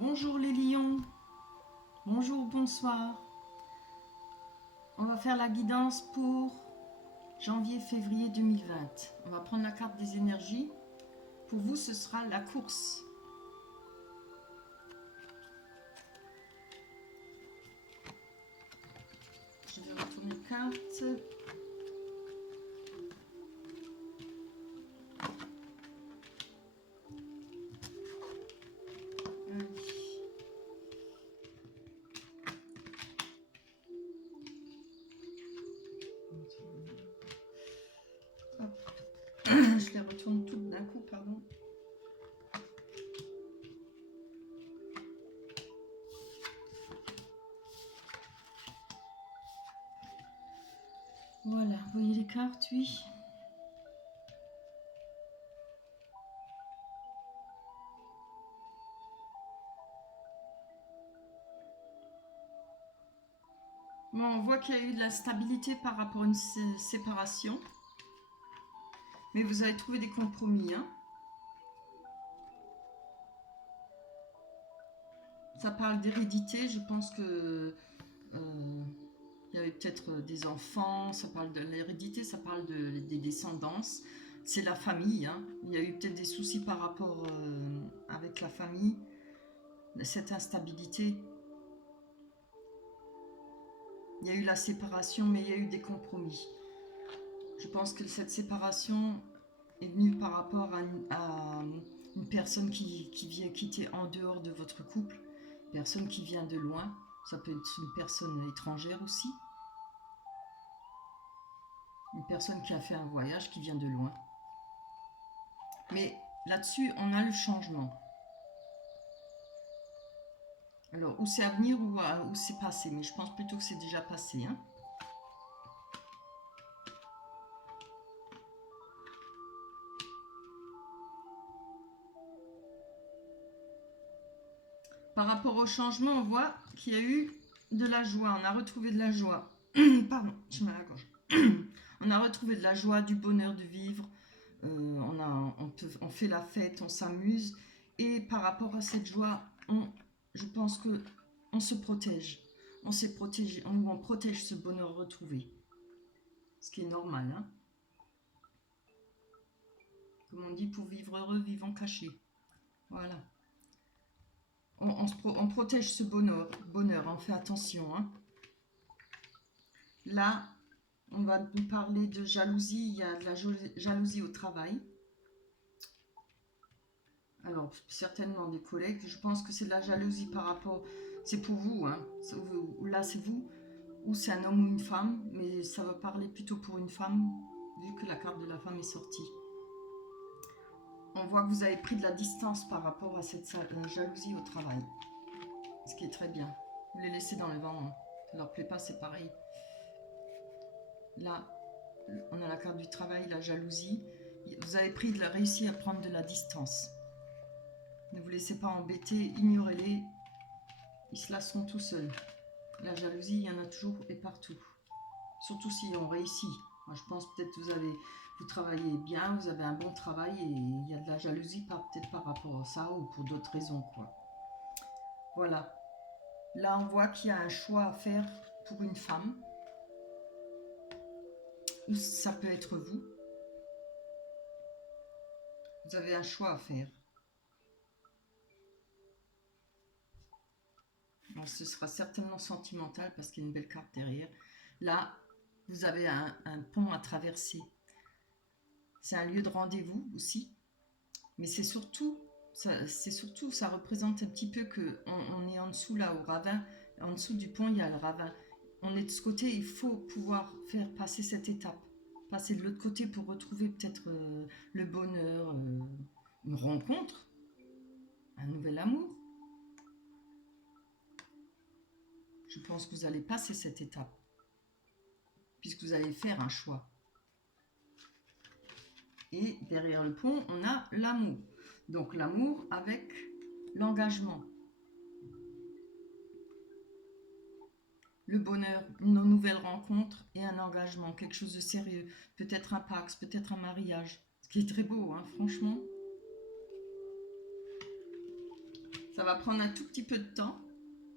Bonjour les lions, bonjour, bonsoir. On va faire la guidance pour janvier-février 2020. On va prendre la carte des énergies. Pour vous, ce sera la course. Je vais retourner les cartes. Je les retourne toutes d'un coup, pardon. Voilà, vous voyez les cartes, oui. Bon, on voit qu'il y a eu de la stabilité par rapport à une séparation. Mais vous avez trouvé des compromis, hein. Ça parle d'hérédité, je pense que il y avait peut-être des enfants, ça parle de l'hérédité, ça parle des descendances. C'est la famille, hein. Il y a eu peut-être des soucis par rapport avec la famille, cette instabilité. Il y a eu la séparation, mais il y a eu des compromis. Je pense que cette séparation est venue par rapport à une personne qui vient quitter en dehors de votre couple, une personne qui vient de loin. Ça peut être une personne étrangère aussi. Une personne qui a fait un voyage, qui vient de loin. Mais là-dessus, on a le changement. Alors, ou c'est à venir ou c'est passé. Mais je pense plutôt que c'est déjà passé, hein. Par rapport au changement, on voit qu'il y a eu de la joie. On a retrouvé de la joie. Pardon, je me la gorge. On a retrouvé de la joie, du bonheur de vivre. On fait la fête, on s'amuse. Et par rapport à cette joie, je pense que on se protège. On s'est protégé, on protège ce bonheur retrouvé. Ce qui est normal, hein. Comme on dit, pour vivre heureux, vivons cachés. Voilà. On protège ce bonheur, on fait attention, hein. Là, on va nous parler de jalousie. Il y a de la jalousie au travail. Alors, certainement des collègues. Je pense que c'est de la jalousie par rapport... C'est pour vous, hein. Là, c'est vous. Ou c'est un homme ou une femme. Mais ça va parler plutôt pour une femme, vu que la carte de la femme est sortie. On voit que vous avez pris de la distance par rapport à cette jalousie au travail. Ce qui est très bien. Vous les laissez dans le vent, hein. Ça ne leur plaît pas, c'est pareil. Là, on a la carte du travail, la jalousie. Vous avez réussi à prendre de la distance. Ne vous laissez pas embêter, ignorez-les. Ils se lasseront tout seuls. La jalousie, il y en a toujours et partout. Surtout si on réussit. Moi, je pense peut-être que vous travaillez bien, vous avez un bon travail et il y a de la jalousie peut-être par rapport à ça ou pour d'autres raisons, quoi. Voilà. Là, on voit qu'il y a un choix à faire pour une femme. Ou ça peut être vous. Vous avez un choix à faire. Bon, ce sera certainement sentimental parce qu'il y a une belle carte derrière. Là, vous avez un pont à traverser. C'est un lieu de rendez-vous aussi. Mais c'est surtout, ça représente un petit peu qu'on est en dessous là au ravin. En dessous du pont, il y a le ravin. On est de ce côté, il faut pouvoir faire passer cette étape. Passer de l'autre côté pour retrouver peut-être le bonheur, une rencontre, un nouvel amour. Je pense que vous allez passer cette étape, puisque vous allez faire un choix. Et derrière le pont, on a l'amour. Donc l'amour avec l'engagement. Le bonheur, une nouvelle rencontre et un engagement, quelque chose de sérieux. Peut-être un pax, peut-être un mariage. Ce qui est très beau, hein, franchement. Ça va prendre un tout petit peu de temps,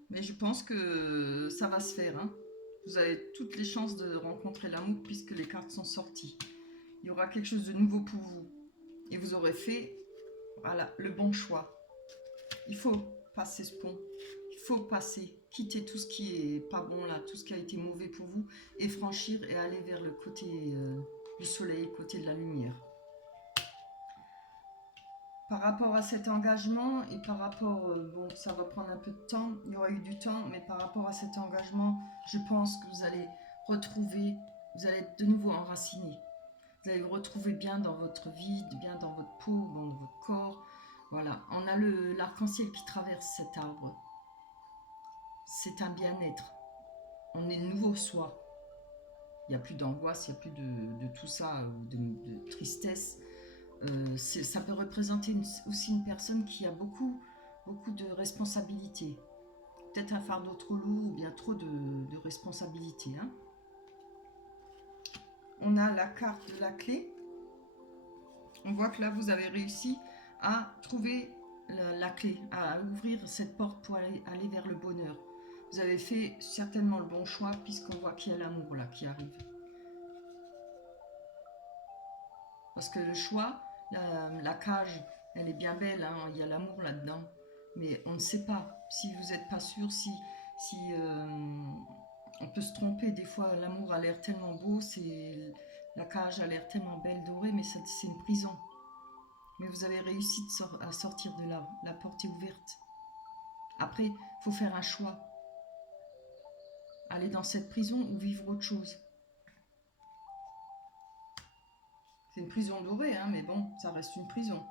mais je pense que ça va se faire. Hein. Vous avez toutes les chances de rencontrer l'amour puisque les cartes sont sorties. Il y aura quelque chose de nouveau pour vous. Et vous aurez fait voilà, le bon choix. Il faut passer ce pont. Il faut passer, quitter tout ce qui est pas bon là, tout ce qui a été mauvais pour vous, et franchir et aller vers le côté du soleil, côté de la lumière. Par rapport à cet engagement et par rapport, bon, ça va prendre un peu de temps, il y aura eu du temps, mais par rapport à cet engagement, je pense que vous allez retrouver, vous allez être de nouveau enraciné. Vous allez vous retrouver bien dans votre vie, bien dans votre peau, dans votre corps. Voilà, on a l'arc-en-ciel qui traverse cet arbre. C'est un bien-être. On est nouveau soi. Il n'y a plus d'angoisse, il n'y a plus de tout ça, de tristesse. Ça peut représenter aussi une personne qui a beaucoup de responsabilités. Peut-être un fardeau trop lourd ou bien trop de responsabilités. Hein. On a la carte de la clé. On voit que là, vous avez réussi à trouver la clé, à ouvrir cette porte pour aller vers le bonheur. Vous avez fait certainement le bon choix puisqu'on voit qu'il y a l'amour là qui arrive. Parce que le choix, la cage, elle est bien belle, hein, il y a l'amour là-dedans. Mais on ne sait pas, si vous n'êtes pas sûr, si on peut se tromper. Des fois, l'amour a l'air tellement beau, la cage a l'air tellement belle, dorée, mais c'est une prison. Mais vous avez réussi à sortir de là, la porte est ouverte. Après, il faut faire un choix. Aller dans cette prison ou vivre autre chose. C'est une prison dorée, hein, mais bon, ça reste une prison.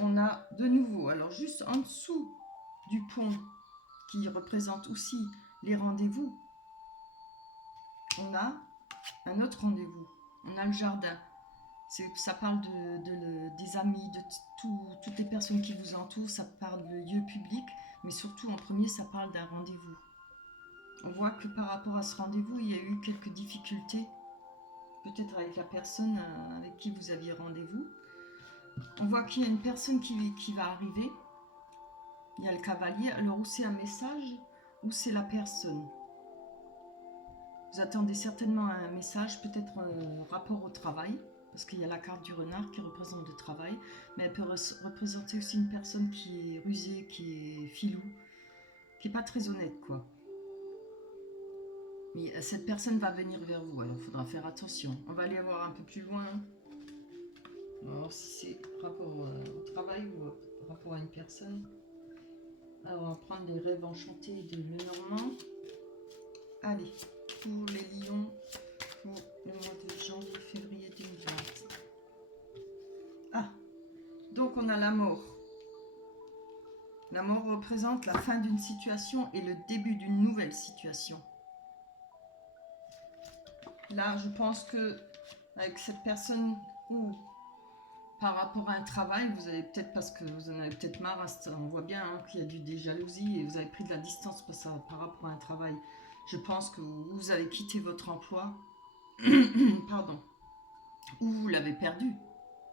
On a de nouveau, alors juste en dessous du pont, qui représente aussi les rendez-vous, on a un autre rendez-vous. On a le jardin. Ça parle des amis, de toutes les personnes qui vous entourent. Ça parle de lieux publics, mais surtout en premier, ça parle d'un rendez-vous. On voit que par rapport à ce rendez-vous, il y a eu quelques difficultés, peut-être avec la personne avec qui vous aviez rendez-vous. On voit qu'il y a une personne qui va arriver. Il y a le cavalier. Alors, où c'est un message, ou c'est la personne. Vous attendez certainement un message, peut-être rapport au travail, parce qu'il y a la carte du renard qui représente le travail, mais elle peut représenter aussi une personne qui est rusée, qui est filou, qui n'est pas très honnête, quoi. Mais cette personne va venir vers vous, alors il faudra faire attention. On va aller voir un peu plus loin. On va voir si c'est rapport au travail ou rapport à une personne. Alors on va prendre les rêves enchantés de Lenormand. Allez, pour les lions, pour le mois de janvier-février 2020. Ah, donc on a la mort. La mort représente la fin d'une situation et le début d'une nouvelle situation. Là, je pense que avec cette personne ou par rapport à un travail, vous avez peut-être, parce que vous en avez peut-être marre, on voit bien hein, qu'il y a des jalousies et vous avez pris de la distance par rapport à un travail. Je pense que vous avez quitté votre emploi, pardon, ou vous l'avez perdu.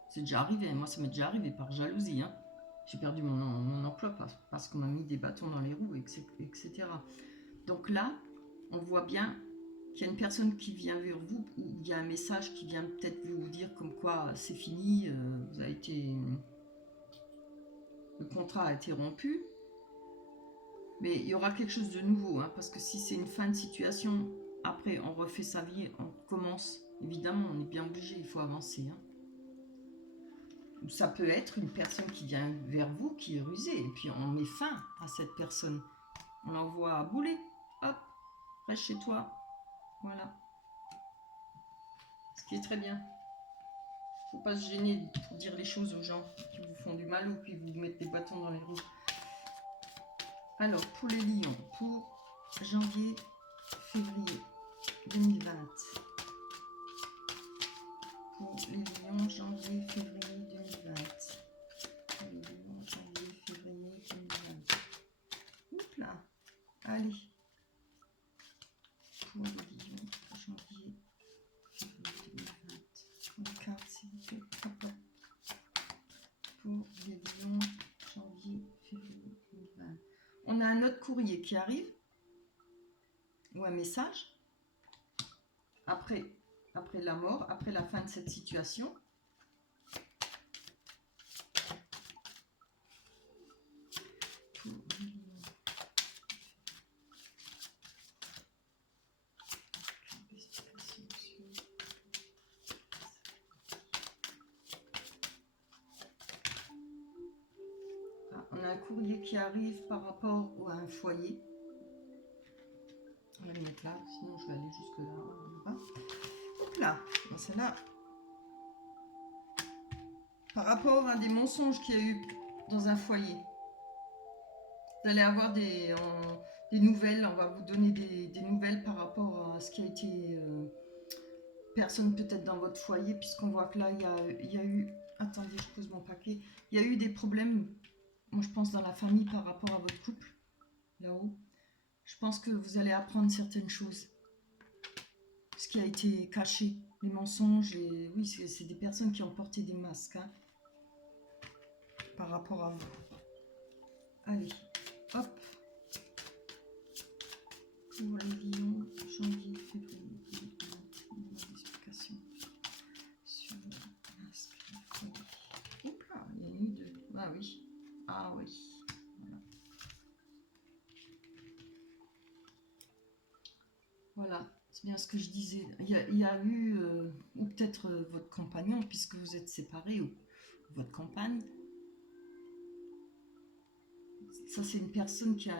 C'est déjà arrivé, moi ça m'est déjà arrivé par jalousie. Hein. J'ai perdu mon emploi parce qu'on m'a mis des bâtons dans les roues, etc. Donc là, on voit bien qu'il y a une personne qui vient vers vous, ou il y a un message qui vient peut-être vous dire comme quoi c'est fini, le contrat a été rompu. Mais il y aura quelque chose de nouveau, hein, parce que si c'est une fin de situation, après on refait sa vie, on commence. Évidemment, on est bien obligé, il faut avancer. Hein. Ou ça peut être une personne qui vient vers vous, qui est rusée, et puis on met fin à cette personne. On l'envoie à bouler, hop, reste chez toi. Voilà. Ce qui est très bien. Il ne faut pas se gêner pour dire les choses aux gens qui vous font du mal ou qui vous mettent des bâtons dans les roues. Alors, pour les lions, pour janvier, février 2020. Pour les lions, janvier, février 2020. Pour les lions, janvier, février 2020. Oups là. Allez. Pour les lions, janvier, février 2020. Une carte, s'il vous plaît. Hop. Pour les lions, janvier, février 2020. on a un autre courrier qui arrive, ou un message, après la mort, après la fin de cette situation. On a un courrier qui arrive par rapport à un foyer. On va le mettre là, sinon je vais aller jusque là. Donc là, celle-là. Par rapport à des mensonges qu'il y a eu dans un foyer. Vous allez avoir des nouvelles, on va vous donner des nouvelles par rapport à ce qui a été personne peut-être dans votre foyer, puisqu'on voit que là, il y a eu... Attendez, je pose mon paquet. Il y a eu des problèmes, moi je pense dans la famille par rapport à votre couple, là-haut. Je pense que vous allez apprendre certaines choses. Ce qui a été caché, les mensonges, oui, c'est des personnes qui ont porté des masques, hein, par rapport à vous. Allez, hop. Pour les lions, janvier, février, explication sur le masque. Oups là, il y a une nuit de... Ah oui, ah oui. Voilà, c'est bien ce que je disais. Il y a eu, ou peut-être votre compagnon, puisque vous êtes séparés, ou votre compagne. Ça, c'est une personne qui a,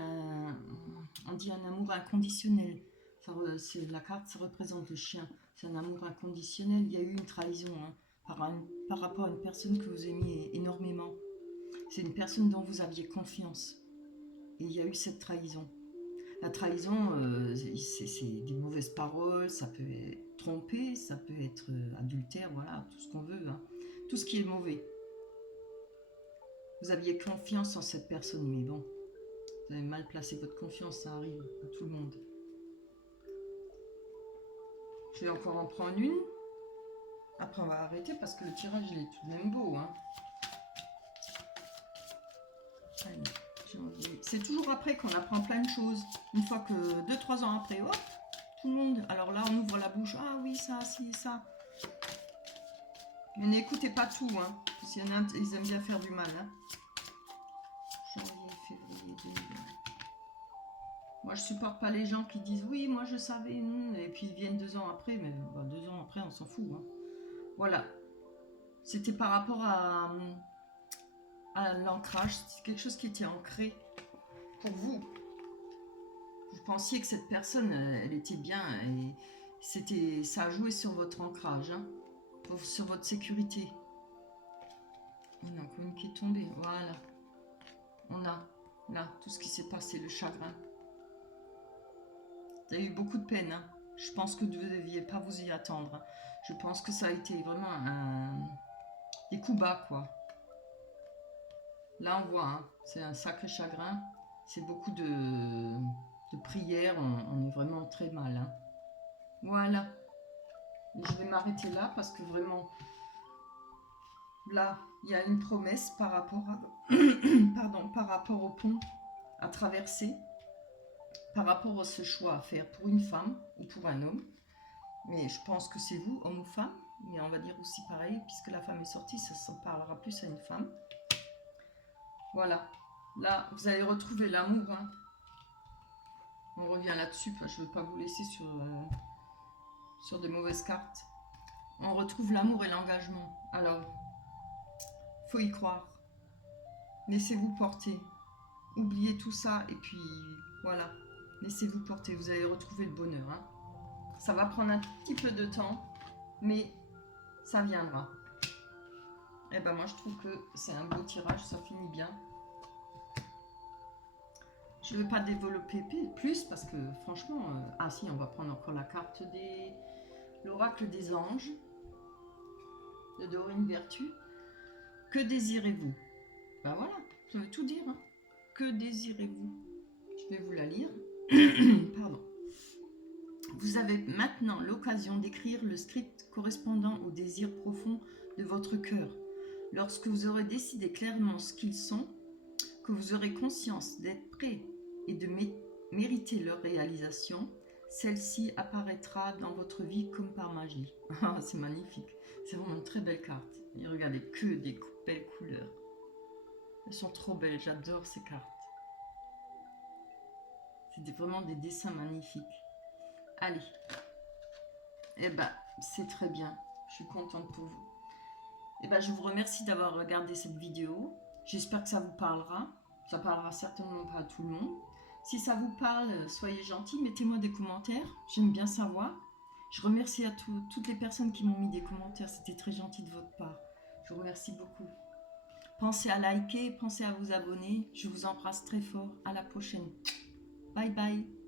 on dit un amour inconditionnel. La carte, ça représente le chien. C'est un amour inconditionnel. Il y a eu une trahison, hein, par rapport à une personne que vous aimiez énormément. C'est une personne dont vous aviez confiance. Et il y a eu cette trahison. La trahison, c'est des mauvaises paroles, ça peut être tromper, ça peut être adultère, voilà, tout ce qu'on veut, hein. Tout ce qui est mauvais. Vous aviez confiance en cette personne, mais bon, vous avez mal placé votre confiance, ça arrive à tout le monde. Je vais encore en prendre une. Après, on va arrêter parce que le tirage, il est tout de même beau, hein. Allez. C'est toujours après qu'on apprend plein de choses. Une fois que 2-3 ans après, hop, tout le monde. Alors là, on ouvre la bouche. Ah oui, ça, si, ça. Mais n'écoutez pas tout, hein. Parce qu'il y en a, ils aiment bien faire du mal, hein. Janvier, février, 2020. Moi, je supporte pas les gens qui disent oui, moi je savais, et puis ils viennent 2 ans après, mais 2 ans après, on s'en fout, hein. Voilà. C'était par rapport à l'ancrage, c'est quelque chose qui était ancré pour vous. Vous pensiez que cette personne, elle était bien, et ça a joué sur votre ancrage, hein, sur votre sécurité. Il y en a encore une qui est tombée, voilà. On a là tout ce qui s'est passé, le chagrin. Vous avez eu beaucoup de peine, hein. Je pense que vous ne deviez pas vous y attendre. Je pense que ça a été vraiment des coups bas, quoi. Là, on voit, hein, c'est un sacré chagrin. C'est beaucoup de prières. On est vraiment très mal, hein. Voilà. Et je vais m'arrêter là parce que vraiment, là, il y a une promesse par rapport à, pardon, par rapport au pont à traverser, par rapport à ce choix à faire pour une femme ou pour un homme. Mais je pense que c'est vous, homme ou femme. Mais on va dire aussi pareil, puisque la femme est sortie, ça s'en parlera plus à une femme. Voilà. Là, vous allez retrouver l'amour, hein. On revient là-dessus, je ne veux pas vous laisser sur des mauvaises cartes. On retrouve l'amour et l'engagement. Alors, faut y croire. Laissez-vous porter. Oubliez tout ça et puis voilà. Laissez-vous porter. Vous allez retrouver le bonheur, hein. Ça va prendre un petit peu de temps, mais ça viendra. Et ben moi je trouve que c'est un beau tirage, ça finit bien. Je ne vais pas développer plus parce que franchement, ah si, on va prendre encore la carte de l'oracle des anges de Dorine Vertu. Que désirez-vous? Ben voilà, ça veut tout dire, hein. Que désirez-vous? Je vais vous la lire. Pardon. Vous avez maintenant l'occasion d'écrire le script correspondant aux désirs profonds de votre cœur. Lorsque vous aurez décidé clairement ce qu'ils sont, que vous aurez conscience d'être prêt et de mériter leur réalisation, celle-ci apparaîtra dans votre vie comme par magie. Ah, c'est magnifique. C'est vraiment une très belle carte. Et regardez que des belles couleurs. Elles sont trop belles. J'adore ces cartes. C'est vraiment des dessins magnifiques. Allez. Eh ben, c'est très bien. Je suis contente pour vous. Eh ben, je vous remercie d'avoir regardé cette vidéo. J'espère que ça vous parlera. Ça parlera certainement pas à tout le monde. Si ça vous parle, soyez gentils, mettez-moi des commentaires. J'aime bien savoir. Je remercie à toutes les personnes qui m'ont mis des commentaires. C'était très gentil de votre part. Je vous remercie beaucoup. Pensez à liker, pensez à vous abonner. Je vous embrasse très fort. À la prochaine. Bye bye.